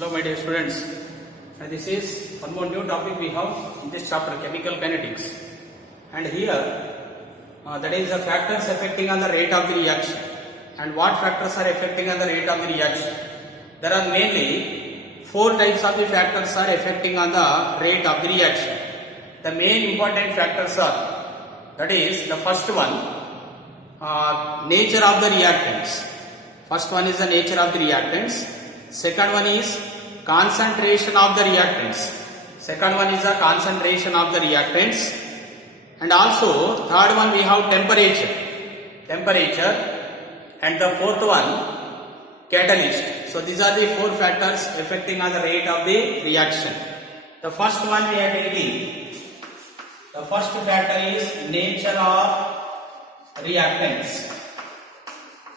Hello my dear students, this is one more new topic we have in this chapter, chemical kinetics, and here that is the factors affecting on the rate of the reaction. And what factors are affecting on the rate of the reaction? There are mainly four types of the factors are affecting on the rate of the reaction. The main important factors are, that is the first one, nature of the reactants. First one is the nature of the reactants. Second one is concentration of the reactants. Second one is the concentration of the reactants. And also third one we have temperature. And the fourth one catalyst. So these are the four factors affecting on the rate of the reaction. The first one we are taking. The first factor is nature of reactants.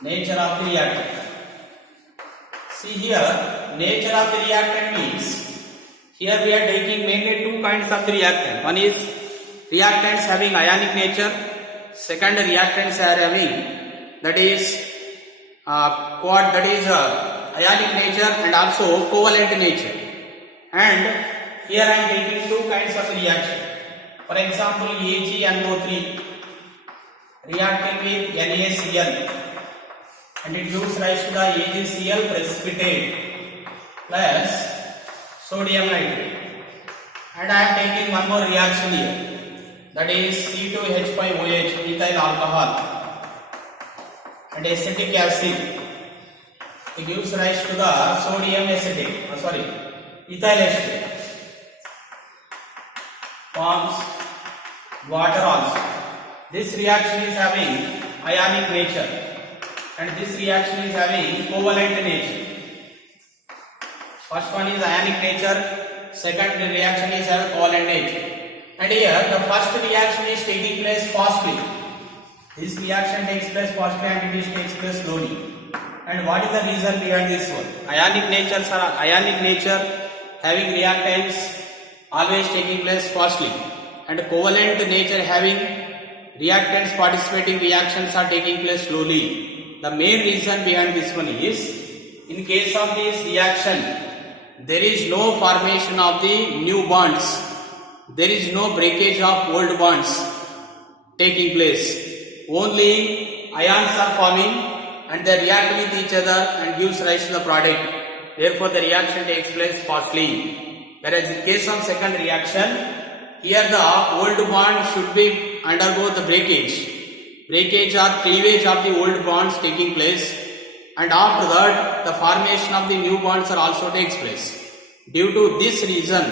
Nature of the reactant. See here, nature of the reactant means, here we are taking mainly two kinds of the reactant. One is reactants having ionic nature. Second, reactants are having, that is ionic nature and also covalent nature. And here I am taking two kinds of reaction. For example, AgNO3 reacting with NaCl. And it gives rise to the AgCl precipitate plus sodium nitrate. And I am taking one more reaction here, that is C2H5OH, ethyl alcohol, and acetic acid. It gives rise to the sodium acetate, ethyl acetate, forms water also. This reaction is having ionic nature. And this reaction is having covalent nature. First one is ionic nature, second reaction is having covalent nature. And here the first reaction is taking place fastly. This reaction takes place fastly and it takes place slowly. And what is the reason behind this one? Ionic nature having reactants always taking place fastly, and covalent nature having reactants participating reactions are taking place slowly. The main reason behind this one is, in case of this reaction, there is no formation of the new bonds. There is no breakage of old bonds taking place. Only ions are forming and they react with each other and gives rise to the product. Therefore, the reaction takes place fastly. Whereas in case of second reaction, here the old bond should be undergo the breakage or cleavage of the old bonds taking place, and after that the formation of the new bonds are also takes place. Due to this reason,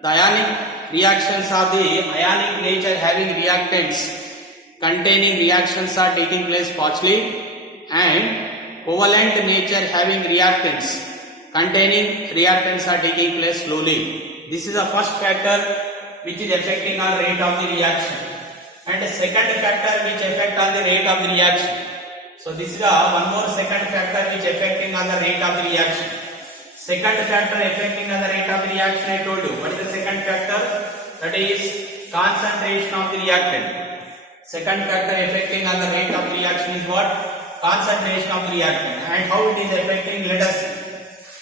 the ionic reactions of the ionic nature having reactants containing reactions are taking place fastly, and covalent nature having reactants containing reactants are taking place slowly. This is the first factor which is affecting our rate of the reaction. And the second factor which affect on the rate of the reaction. So this is one more second factor which affecting on the rate of the reaction. Second factor affecting on the rate of the reaction, I told you. What is the second factor? That is concentration of the reactant. Second factor affecting on the rate of the reaction is what? Concentration of the reactant. And how it is affecting, let us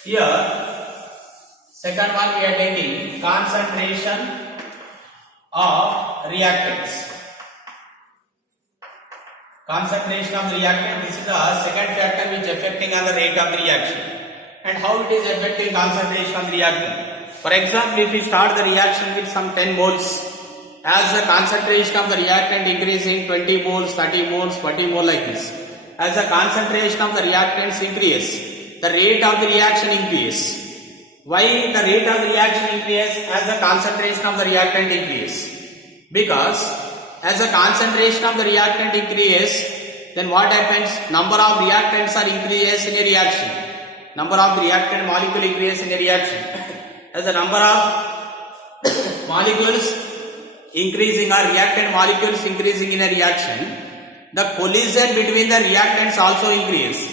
see. Here, second one we are taking concentration of reactants. Concentration of the reactant, this is the second factor which affecting on the rate of the reaction. And how it is affecting concentration of the reactant? For example, if we start the reaction with some 10 moles, as the concentration of the reactant increasing 20 moles, 30 moles, 40 moles like this. As the concentration of the reactants increase, the rate of the reaction increase. Why the rate of the reaction increase? As the concentration of the reactant increase. Because as the concentration of the reactant increases, then what happens? Number of reactants are increases in a reaction. Number of reactant molecule increases in a reaction. As the number of molecules increasing or reactant molecules increasing in a reaction, the collision between the reactants also increases.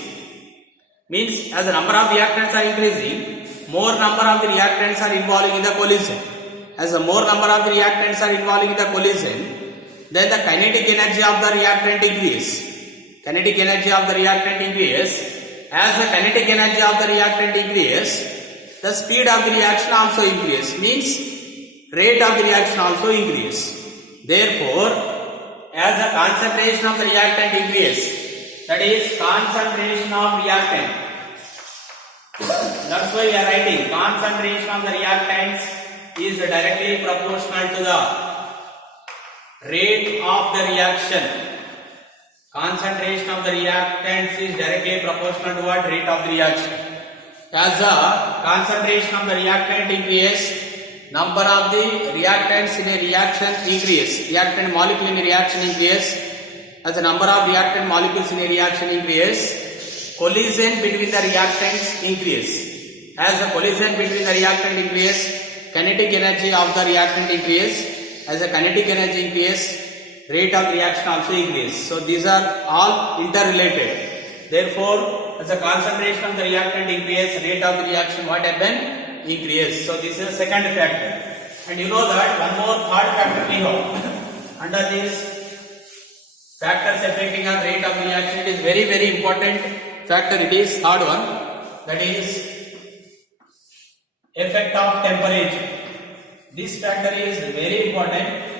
Means as the number of reactants are increasing, more number of the reactants are involving in the collision. As the more number of the reactants are involving in the collision, then the kinetic energy of the reactant increases. Kinetic energy of the reactant increases. As the kinetic energy of the reactant increases, the speed of the reaction also increase, means rate of the reaction also increase. Therefore, as the concentration of the reactant increase, that is concentration of reactant. That's why we are writing concentration of the reactants is directly proportional to the rate of the reaction. Concentration of the reactants is directly proportional to what? Rate of the reaction. As the concentration of the reactant increase, number of the reactants in a reaction increase. Reactant molecule in a reaction increase. As the number of reactant molecules in a reaction increase, collision between the reactants increase. As the collision between the reactant increase, kinetic energy of the reactant increase. As the kinetic energy increase, rate of reaction also increase. So these are all interrelated. Therefore, as the concentration of the reactant increase, rate of the reaction what happen? Increase. So this is the second factor. And you know that one more third factor we have. Under this factors affecting our rate of reaction, it is very important factor. It is third one. That is effect of temperature. This factor is very important.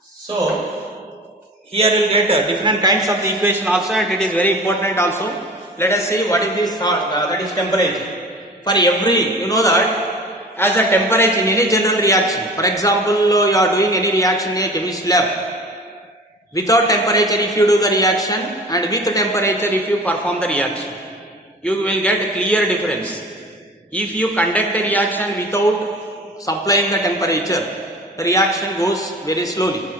So here you will get different kinds of the equation also, and it is very important also. Let us see what is this that is temperature. For every, you know that as a temperature in any general reaction, for example, you are doing any reaction in a chemistry lab. Without temperature if you do the reaction, and with temperature if you perform the reaction, you will get a clear difference. If you conduct a reaction without supplying the temperature, the reaction goes very slowly.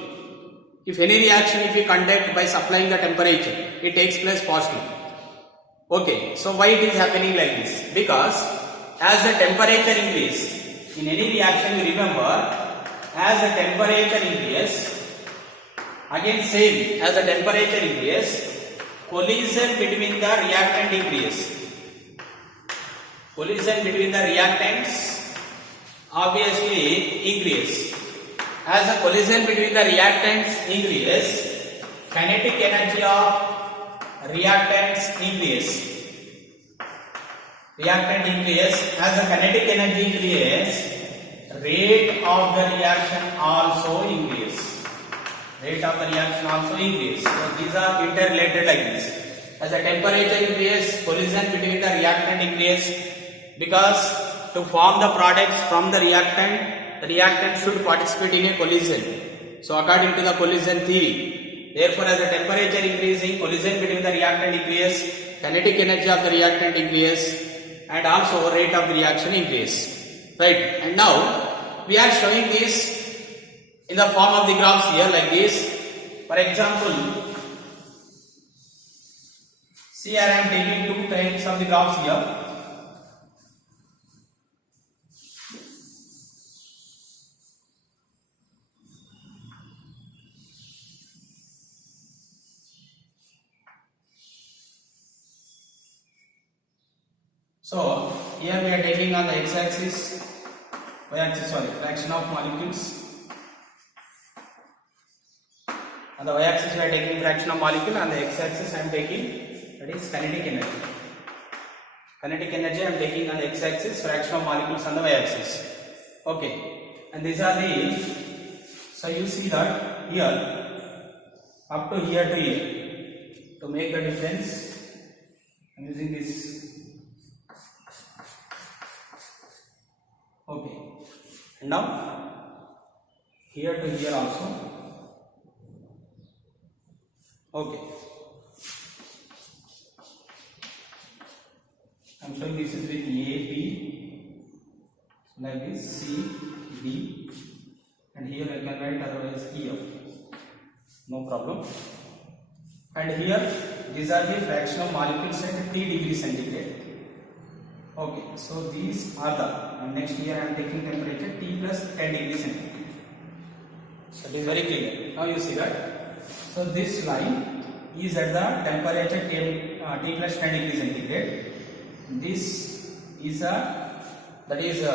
If any reaction if you conduct by supplying the temperature, it takes place fastly. Okay, so why it is happening like this? Because as the temperature increase, in any reaction you remember, as the temperature increase, again same, as the temperature increase, collision between the reactant increase. Collision between the reactants obviously increase. As the collision between the reactants increase, kinetic energy of reactants increase. Reactant increase. As the kinetic energy increase, rate of the reaction also increase. Rate of the reaction also increase. So these are interrelated like this. As the temperature increase, collision between the reactant increase, because to form the products from the reactant should participate in a collision. So according to the collision theory, therefore as the temperature increasing, collision between the reactant increase, kinetic energy of the reactant increase, and also rate of the reaction increase. Right? And now we are showing this in the form of the graphs here like this. For example, see here I am taking 2 types of the graphs here. So here we are taking on the x-axis, y-axis, fraction of molecules. On the y-axis we are taking fraction of molecule, on the x-axis I am taking, that is kinetic energy. Kinetic energy I am taking on the x-axis, fraction of molecules on the y-axis. Okay, and these are the, so you see that here, up to here to here, to make the difference, I am using this. Okay, and now here to here also. Okay, I am showing this is with A, B, like this, C, D, and here I can write otherwise E, F, no problem. And here these are the fraction of molecules at T degree centigrade. Okay, so these are the, and next here I am taking temperature T plus 10 degrees centigrade. So it is very clear. Now you see that. So this line is at the temperature T plus 10 degrees centigrade. This is that is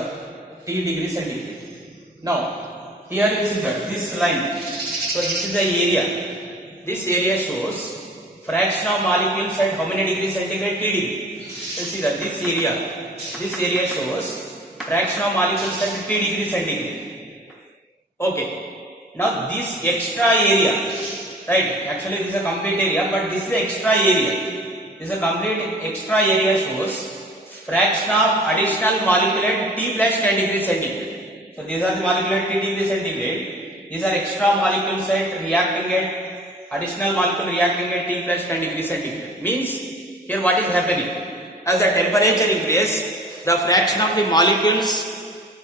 T degree centigrade. Now here you see that this line. So this is the area. This area shows fraction of molecules at how many degrees centigrade? T degree. You see that this area shows fraction of molecules at T degree centigrade. Okay. Now this extra area, right? Actually, this is a complete area, but this is the extra area. This is a complete extra area shows fraction of additional molecule at T plus 10 degree centigrade. So these are the molecule at T degree centigrade. These are extra molecules at reacting at additional molecule reacting at T plus 10 degree centigrade. Means here what is happening? As the temperature increases, the fraction of the molecules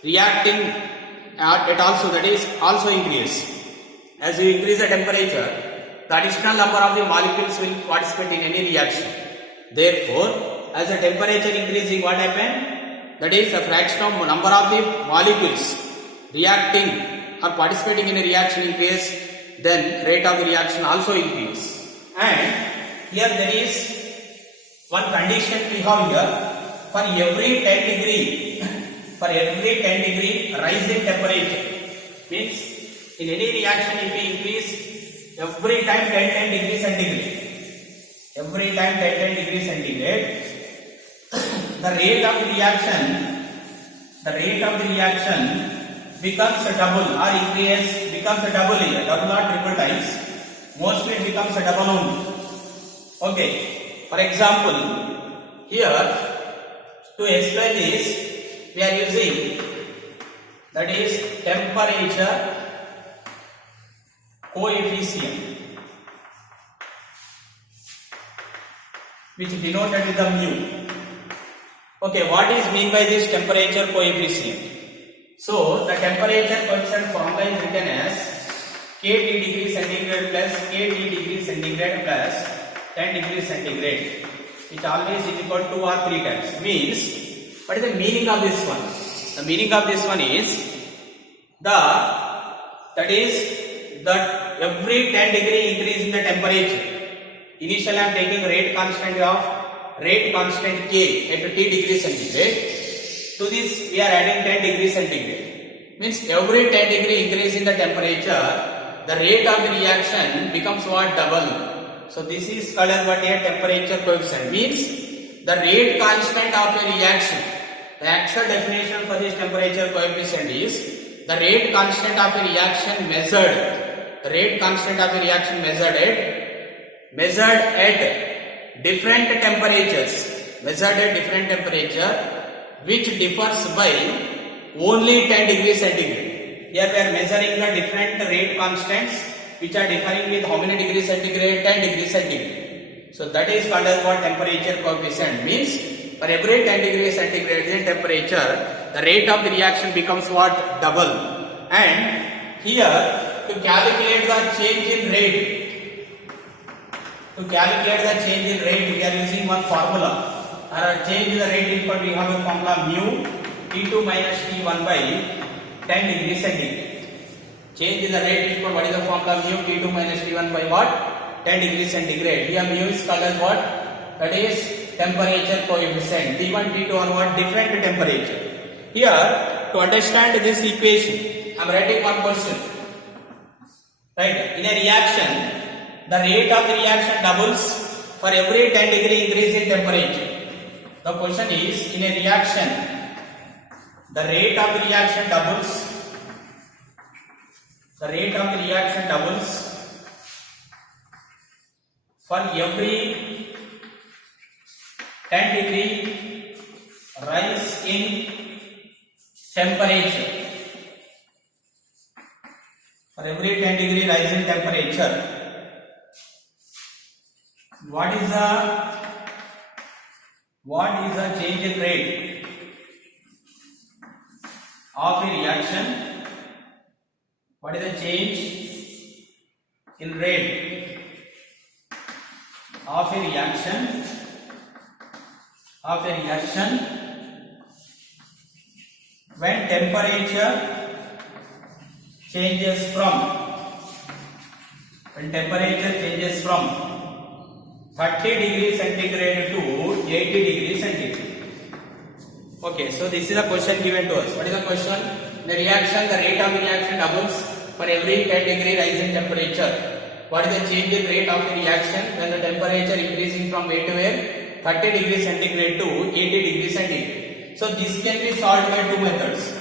reacting at also increase. As you increase the temperature, the additional number of the molecules will participate in any reaction. Therefore, as the temperature increasing, what happened? That is the fraction of number of the molecules reacting or participating in a reaction increase, then rate of the reaction also increase. And here there is one condition we have here. For every 10 degree rise in temperature, means in any reaction if we increase every time 10 degree centigrade, the rate of the reaction becomes a double or increase becomes a double here, double or triple times. Mostly it becomes a double only. Okay. For example, here to explain this, we are using that is temperature coefficient, which denoted with the mu. Okay, what is mean by this temperature coefficient? So the temperature coefficient formula is written as kT degree centigrade plus kT degree centigrade plus 10 degree centigrade, which always is equal to or 3 times. Means, what is the meaning of this one? The meaning of this one is that every 10 degree increase in the temperature. Initially, I am taking rate constant K at T degree centigrade. To this, we are adding 10 degree centigrade. Means every 10 degree increase in the temperature, the rate of the reaction becomes what? Double. So this is called as what here? Temperature coefficient. Means the rate constant of a reaction. The actual definition for this temperature coefficient is the rate constant of a reaction measured. The rate constant of a reaction measured at different temperatures. Measured at different temperature, which differs by only 10 degrees centigrade. Here we are measuring the different rate constants which are differing with how many degrees centigrade? 10 degrees centigrade. So that is called as what? Temperature coefficient. Means for every 10 degrees centigrade in temperature, the rate of the reaction becomes what? Double. And here to calculate the change in rate, we are using one formula. Change the rate is equal, we have a formula mu T2 minus T1 by 10 degrees centigrade. Change the rate is equal, what is the formula? Mu T2 minus T1 by what? 10 degrees centigrade. Here mu is called as what? That is temperature coefficient. T1, T2 are what? Different temperature. Here, to understand this equation, I am writing one question. Right? In a reaction, the rate of the reaction doubles for every 10 degree increase in temperature. The question is, in a reaction, the rate of the reaction doubles. The rate of the reaction doubles for every 10 degree rise in temperature. For every 10 degree rise in temperature, what is the change in rate of a reaction? What is the change in rate of a reaction when temperature changes from 30 degrees centigrade to 80 degrees centigrade. Okay, so this is a question given to us. What is the question? The reaction, the rate of reaction doubles for every 10 degree rise in temperature. What is the change in rate of the reaction when the temperature increasing from where to where? 30 degrees centigrade to 80 degrees centigrade. So this can be solved by two methods.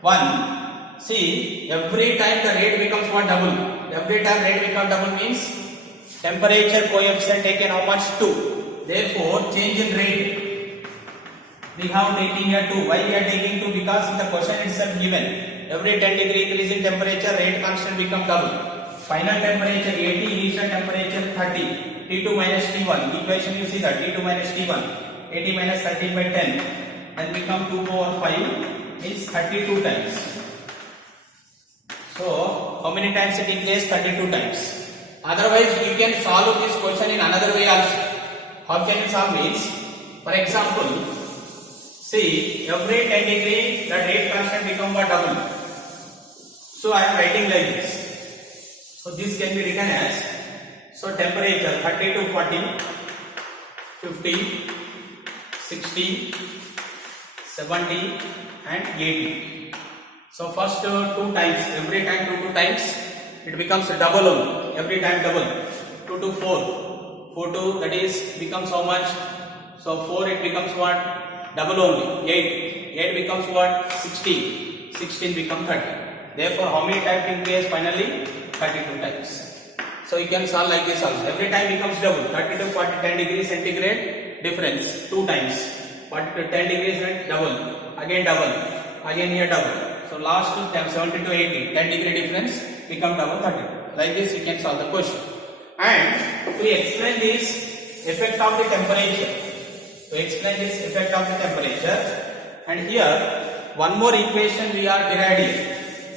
One, see, every time the rate becomes what? Double. Every time rate becomes double means temperature coefficient taken how much? 2. Therefore, change in rate we have taken here 2. Why we are taking 2? Because in the question itself given every 10 degree increase in temperature rate constant become double. Final temperature 80, initial temperature 30. T2 minus T1. Equation you see that T2 minus T1. 80 minus 13 by 10. Then become 2 over 5 means 32 times. So how many times it increases? 32 times. Otherwise you can solve this question in another way also. How can you solve means? For example, see, every 10 degree the rate constant become what? Double. So I am writing like this. So this can be written as, so temperature 30 to 40, 50, 60, 70 and 80. So first 2 times, every time 2 times it becomes double only, every time double. 2 to 4, 4 to that is becomes how much? So 4 it becomes what? Double only, 8, 8 becomes what? 16, 16 becomes 30. Therefore how many times increase finally? 32 times. So you can solve like this also. Every time becomes double. 30 to 40, 10 degrees centigrade difference 2 times. 40 to 10 degrees and double. Again double. Again here double. So last 2 times 70 to 80, 10 degree difference become double 32. Like this you can solve the question. And to explain this effect of the temperature. To explain this effect of the temperature. And here one more equation we are derived here.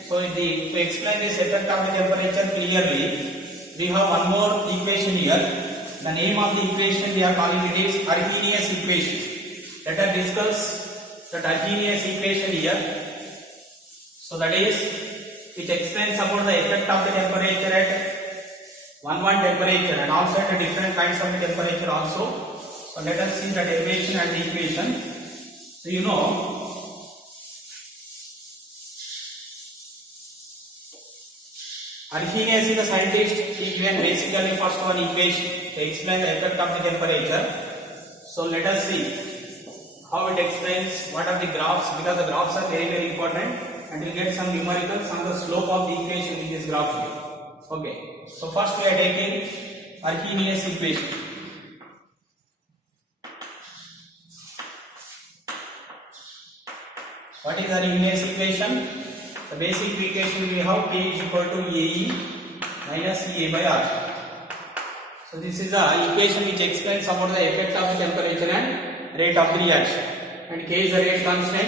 So to explain this effect of the temperature clearly, we have one more equation here. The name of the equation we are calling it is Arrhenius equation. Let us discuss that Arrhenius equation here. So that is, which explains about the effect of the temperature at one temperature and also at different kinds of temperature also. So let us see the derivation and the equation. So you know, Arrhenius is a scientist. He given basically first one equation to explain the effect of the temperature. So let us see how it explains what are the graphs, because the graphs are very important and we get some numericals on the slope of the equation in this graph here. Okay. So first we are taking Arrhenius equation. What is Arrhenius equation? The basic equation we have K is equal to AE minus EA by R. So this is the equation which explains about the effect of the temperature and rate of the reaction. And K is the rate constant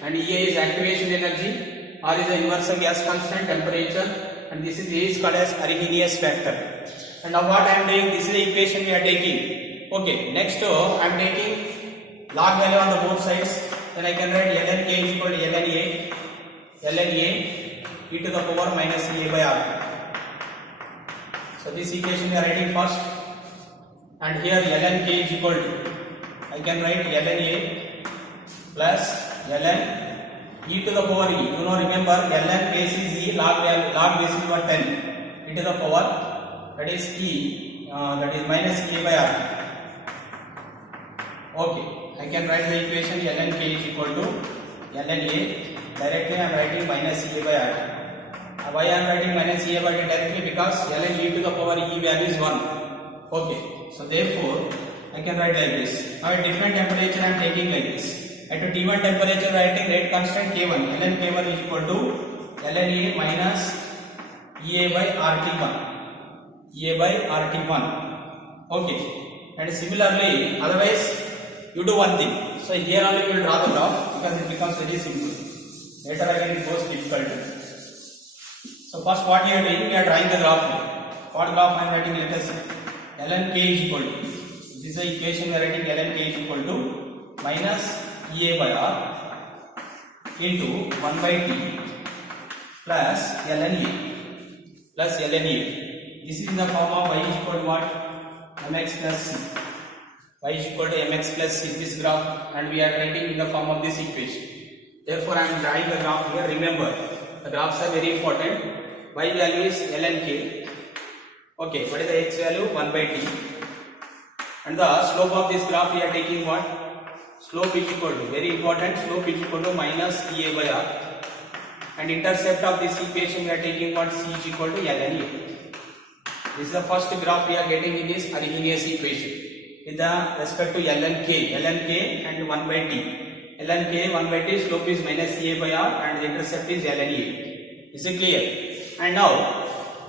and EA is activation energy, R is the universal gas constant temperature, and this is called as Arrhenius factor. And now what I am doing, this is the equation we are taking. Okay, next I am taking log value on the both sides. Then I can write ln K is equal to ln A e to the power minus A by R. So this equation we are writing first, and here ln K is equal to, I can write ln A plus ln e to the power E. You know, remember ln base is E, log base is what? 10 e to the power, that is E, that is minus A by R. Okay, I can write the equation ln K is equal to ln A. Directly I am writing minus A by R. Why I am writing minus A by R directly? Because ln e to the power E value is 1. Okay, so therefore I can write like this. Now at different temperature I am taking like this. At a T1 temperature writing rate constant K1. ln K1 is equal to ln A minus EA by RT1. EA by RT1. Okay, and similarly, otherwise you do one thing. So here only we will draw the graph because it becomes very simple. Later again it goes difficult. So first what we are doing, we are drawing the graph here. What graph I am writing? Let us see. ln K is equal to, this is the equation we are writing, ln K is equal to minus EA by R into 1 by T plus ln E plus ln E. This is in the form of y is equal to what? mx plus c. Y is equal to mx plus c, this graph, and we are writing in the form of this equation. Therefore, I am drawing the graph here. Remember, the graphs are very important. Y value is ln K. Okay, what is the x value? 1 by T. And the slope of this graph we are taking what? Slope is equal to, very important, slope is equal to minus EA by R. And intercept of this equation we are taking what? C is equal to ln A. This is the first graph we are getting in this Arrhenius equation with the respect to ln k and 1 by t. ln k 1 by t, slope is minus EA by R, and the intercept is ln A. Is it clear? And now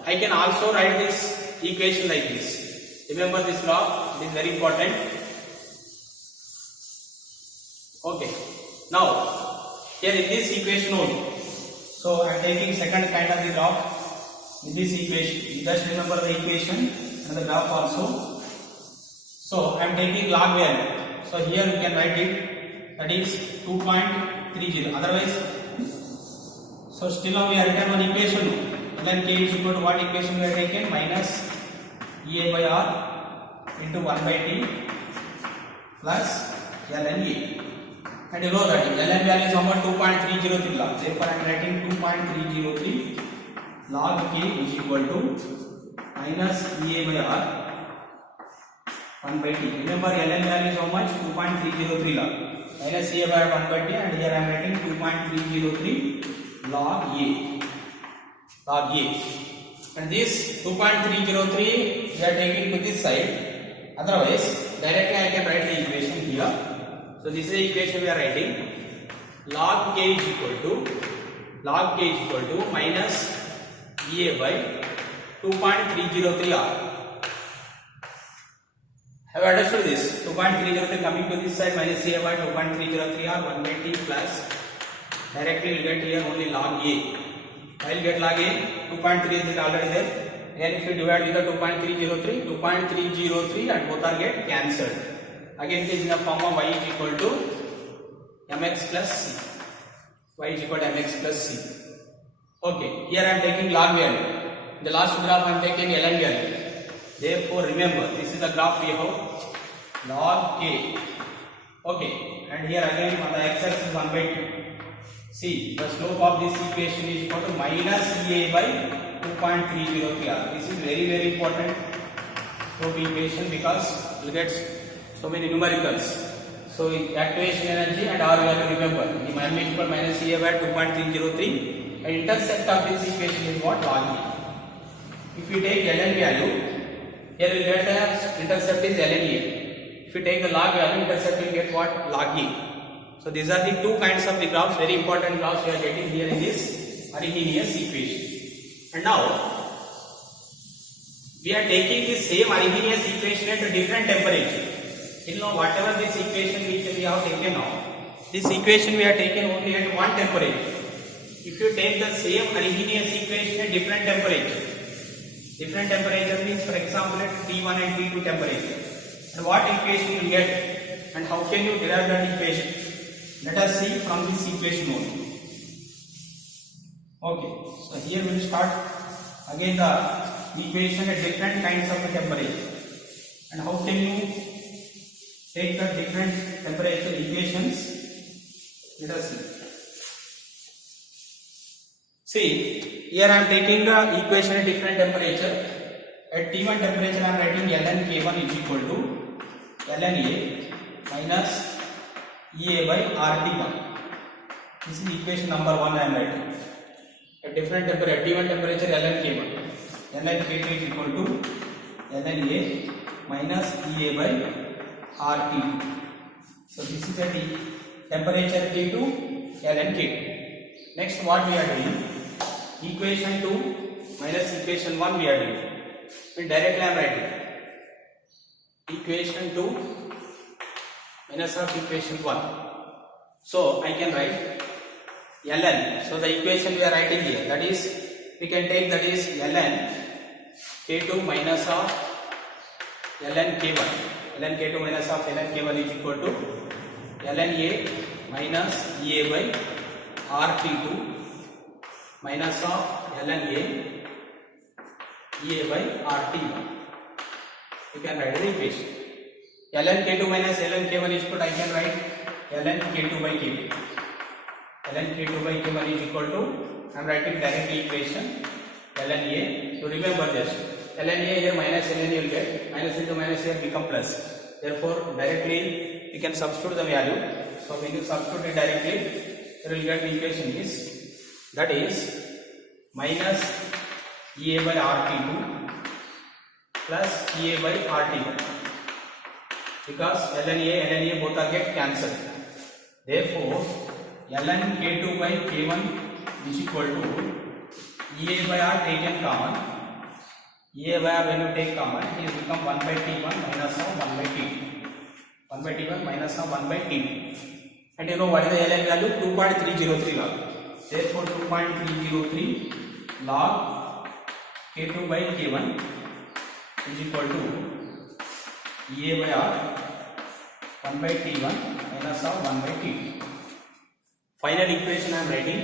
I can also write this equation like this. Remember this graph, it is very important. Okay. Now here in this equation only. So I am taking second kind of the graph in this equation. You just remember the equation and the graph also. So I am taking log value. So here we can write it, that is 2.30. Otherwise, so still now we have written one equation. Ln k is equal to what equation we have taken? Minus EA by R into 1 by t plus ln A. And you know that ln value is how much? 2.303 log. Therefore I am writing 2.303 log k is equal to minus EA by R 1 by t. Remember ln value is how much? 2.303 log. Minus EA by 1 by t, and here I am writing 2.303 log A. Log A. And this 2.303 we are taking to this side. Otherwise, directly I can write the equation here. So this is the equation we are writing. Log k is equal to minus EA by 2.303 R. Have you understood this? 2.303 coming to this side, minus EA by 2.303 R 1 by t plus, directly we will get here only log A. I will get log A, 2.3 is already there. And if you divide with the 2.303 and both are get cancelled. Again it is in the form of y is equal to mx plus c. Y is equal to mx plus c. Okay, here I am taking log value. In the last graph I am taking ln value. Therefore remember, this is the graph we have, log k. Okay, and here again on the x-axis 1 by 2. See, the slope of this equation is equal to minus EA by 2.303 R. This is very important slope equation because you get so many numericals. So activation energy and R value, remember, the is equal minus EA by 2.303, and intercept of this equation is what? Log E. If you take ln value, here we will get the intercept is ln A. If you take the log value, intercept will get what? Log E. So these are the two kinds of the graphs, very important graphs we are getting here in this Arrhenius equation. And now we are taking the same Arrhenius equation at a different temperature. You know, whatever this equation which we have taken now, this equation we are taken only at one temperature. If you take the same Arrhenius equation at different temperature means, for example, at T1 and T2 temperature, and what equation you will get, and how can you derive that equation? Let us see from this equation only. Okay, so here we will start again the equation at different kinds of the temperature, and how can you take the different temperature equations? Let us see. See, here I am taking the equation at different temperature. At T1 temperature I am writing ln K1 is equal to ln A minus EA by RT1. This is equation number 1 I am writing. At different temperature, T1 temperature ln K1. ln K2 is equal to ln A minus EA by RT2. So this is at the temperature T2 ln K2. Next what we are doing? Equation 2 minus equation 1 we are doing. And directly I am writing equation 2 minus of equation 1. So I can write ln. So the equation we are writing here, that is, we can take that is ln K2 minus of ln K1. ln K2 minus of ln K1 is equal to ln A minus EA by RT2 minus of ln A EA by RT1. You can write the equation. ln K2 minus ln K1 is equal to, I can write ln K2 by K1. ln K2 by K1 is equal to, I am writing directly equation ln A. So remember this, ln A here minus ln A will get, minus into minus here become plus. Therefore, directly we can substitute the value. So when you substitute it directly, you will get the equation is, that is minus EA by RT2 plus EA by RT1, because ln A both are get cancelled. Therefore, ln K2 by K1 is equal to EA by R taken common. EA by R when you take common, it will become 1 by T1 minus of 1 by T2. 1 by T1 minus of 1 by T2. And you know what is the ln value? 2.303 log. Therefore, 2.303 log K2 by K1 is equal to EA by R 1 by T1 minus of 1 by T2. Final equation I am writing.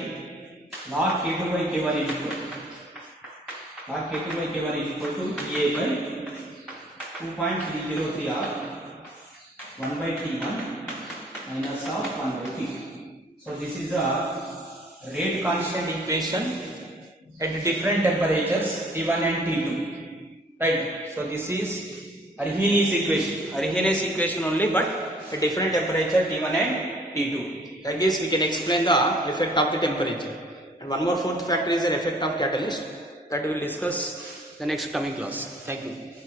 Log K2 by K1 is equal to log K2 by K1 is equal to EA by 2.303 R 1 by T1 minus of 1 by T2. So this is the rate constant equation at different temperatures T1 and T2. Right? So this is Arrhenius equation. Arrhenius equation only, but at different temperature T1 and T2. Like this we can explain the effect of the temperature. And one more fourth factor is an effect of catalyst that we will discuss the next coming class. Thank you.